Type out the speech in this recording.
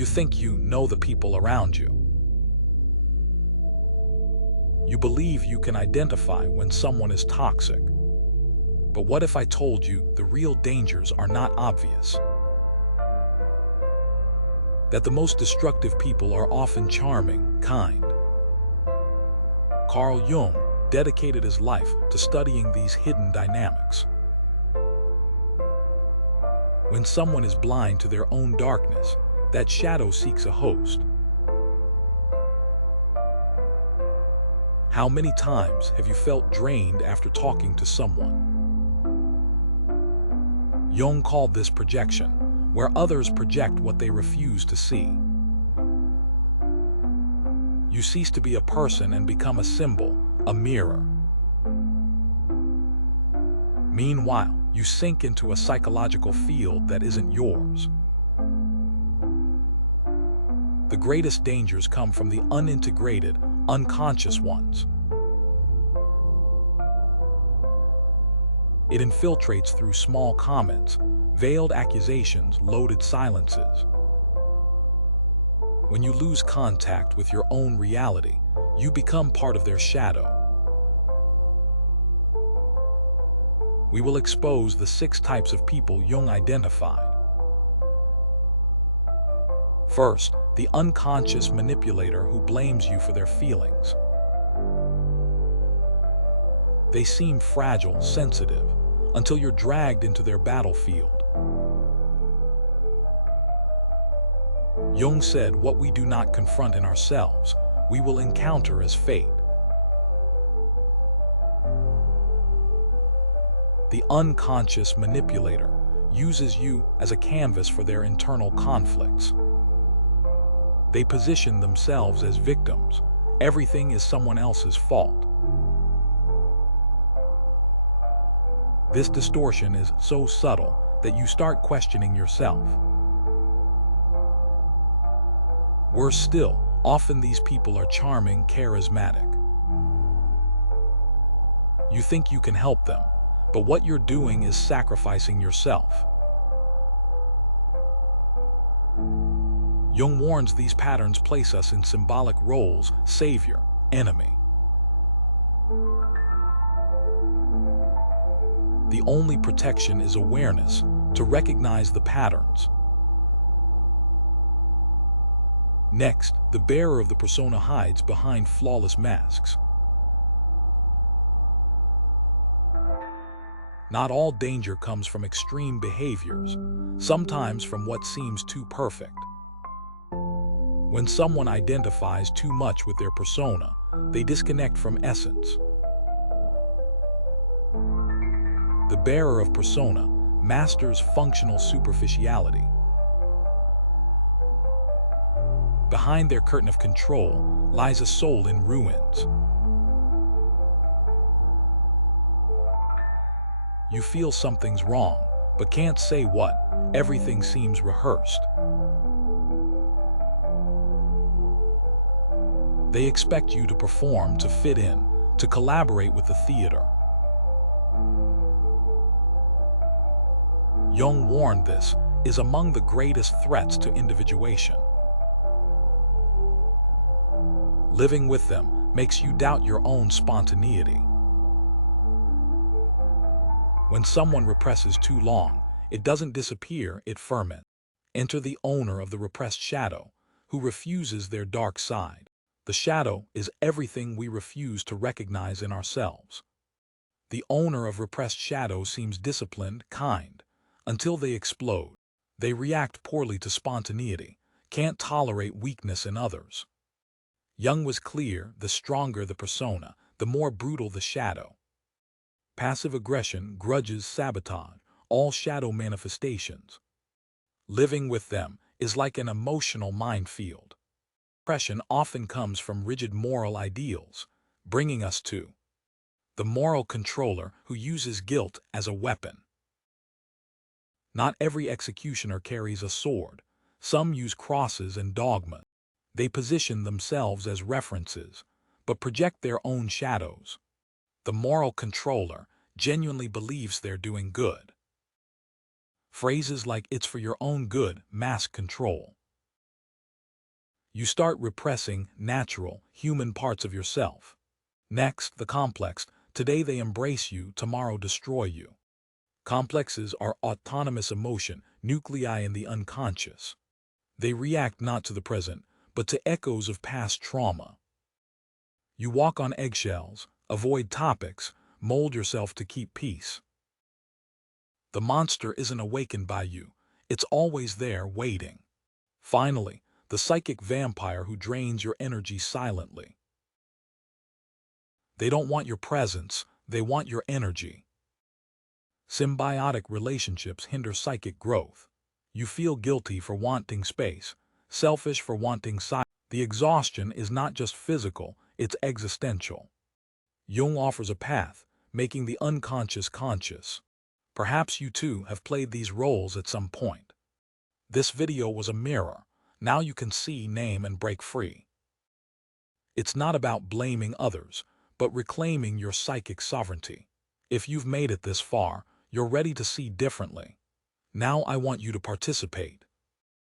You think you know the people around you. You believe you can identify when someone is toxic. But what if I told you the real dangers are not obvious? That the most destructive people are often charming, kind. Carl Jung dedicated his life to studying these hidden dynamics. When someone is blind to their own darkness, that shadow seeks a host. How many times have you felt drained after talking to someone? Jung called this projection, where others project what they refuse to see. You cease to be a person and become a symbol, a mirror. Meanwhile, you sink into a psychological field that isn't yours. The greatest dangers come from the unintegrated, unconscious ones. It infiltrates through small comments, veiled accusations, loaded silences. When you lose contact with your own reality, you become part of their shadow. We will expose the 6 types of people Jung identified. First, the unconscious manipulator who blames you for their feelings. They seem fragile, sensitive, until you're dragged into their battlefield. Jung said, what we do not confront in ourselves, we will encounter as fate. The unconscious manipulator uses you as a canvas for their internal conflicts. They position themselves as victims. Everything is someone else's fault. This distortion is so subtle that you start questioning yourself. Worse still, often these people are charming, charismatic. You think you can help them, but what you're doing is sacrificing yourself. Jung warns these patterns place us in symbolic roles: savior, enemy. The only protection is awareness, to recognize the patterns. Next, the bearer of the persona hides behind flawless masks. Not all danger comes from extreme behaviors, sometimes from what seems too perfect. When someone identifies too much with their persona, they disconnect from essence. The bearer of persona masters functional superficiality. Behind their curtain of control lies a soul in ruins. You feel something's wrong, but can't say what. Everything seems rehearsed. They expect you to perform, to fit in, to collaborate with the theater. Jung warned this is among the greatest threats to individuation. Living with them makes you doubt your own spontaneity. When someone represses too long, it doesn't disappear, it ferments. Enter the owner of the repressed shadow, who refuses their dark side. The shadow is everything we refuse to recognize in ourselves. The owner of repressed shadow seems disciplined, kind, until they explode. They react poorly to spontaneity, can't tolerate weakness in others. Jung was clear: the stronger the persona, the more brutal the shadow. Passive aggression, grudges, sabotage, all shadow manifestations. Living with them is like an emotional minefield. Oppression often comes from rigid moral ideals, bringing us to the moral controller who uses guilt as a weapon. Not every executioner carries a sword. Some use crosses and dogmas. They position themselves as references, but project their own shadows. The moral controller genuinely believes they're doing good. Phrases like "it's for your own good" mask control. You start repressing natural, human parts of yourself. Next, the complex. Today they embrace you, tomorrow destroy you. Complexes are autonomous emotion, nuclei in the unconscious. They react not to the present, but to echoes of past trauma. You walk on eggshells, avoid topics, mold yourself to keep peace. The monster isn't awakened by you. It's always there, waiting. Finally, the psychic vampire who drains your energy silently. They don't want your presence, they want your energy. Symbiotic relationships hinder psychic growth. You feel guilty for wanting space, selfish for wanting silence. The exhaustion is not just physical, it's existential. Jung offers a path, making the unconscious conscious. Perhaps you too have played these roles at some point. This video was a mirror. Now you can see, name, and break free. It's not about blaming others, but reclaiming your psychic sovereignty. If you've made it this far, you're ready to see differently. Now I want you to participate.